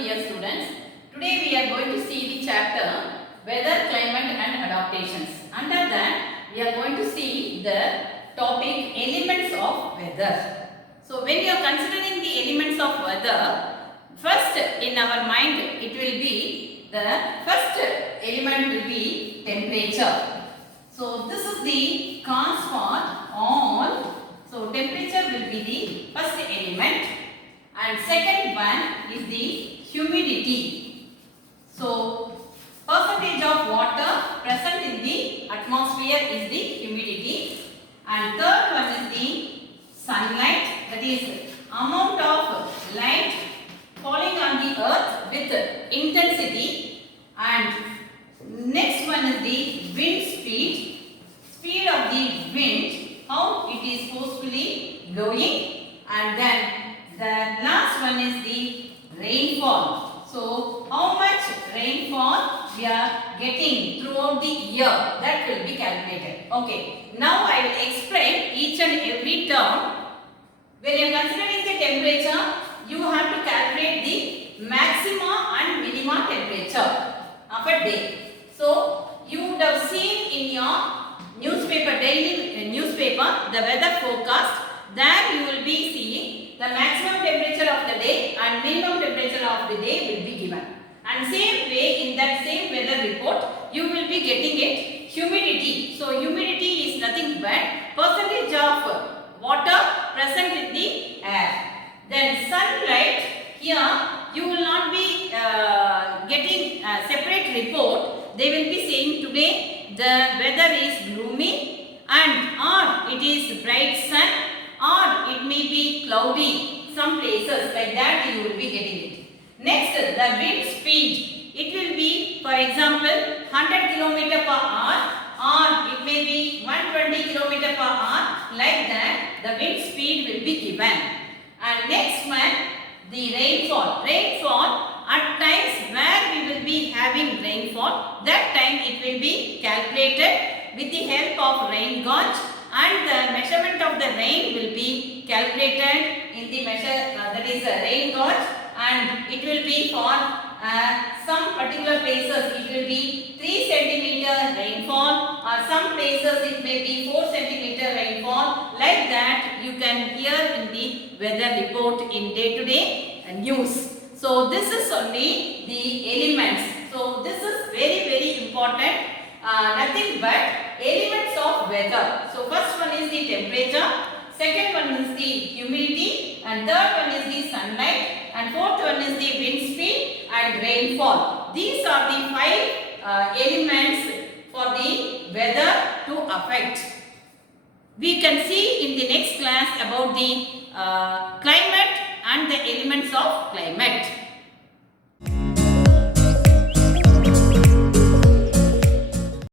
dear students. Today we are going to see the chapter Weather, Climate and Adaptations. Under that we are going to see the topic Elements of Weather. So when you are considering the elements of weather, first in our mind it will be the first element will be temperature. So this is the cons for all. So temperature will be the first element. And second one is the humidity. So percentage of water present in the atmosphere is the humidity. And third one is the sunlight, that is amount of light falling on the earth with intensity. And next one is the wind speed of the wind, how it is forcefully blowing. And then the last one is the rainfall. So how much rainfall we are getting throughout the year, that will be calculated. Okay. Now I will explain each and every term. When you are considering the temperature, you have to calculate the maxima and minima temperature of a day. So you would have seen in your daily newspaper, the weather forecast. There you will be seeing the maximum temperature of the day and minimum temperature of the day will be given. And same way in that same weather report, you will be getting it humidity. So humidity is nothing but percentage of water present in the air. Then sunlight, here you will not be getting a separate report. They will be saying today the weather is gloomy and or it is bright sun or it may be cloudy, some places like that you will be getting it. Next, the wind speed. It will be, for example, 100 km per hour or it may be 120 km per hour, like that the wind speed will be given. And next one, the rainfall. Rainfall, at times where we will be having rainfall, that time it will be calculated with the help of rain gauge, and the measurement of the rain will be calculated in the measure that is a rain gauge, and it will be for some particular places it will be 3 cm rainfall, or some places it may be 4 cm rainfall, like that you can hear in the weather report in day-to-day news. So this is only the elements. So this is very important. Nothing but elements of weather. So first one is the temperature, second one is the humidity, and third one is the sunlight, and fourth one is the wind speed and rainfall. These are the 5 elements for the weather to affect. We can see in the next class about the climate and the elements of climate.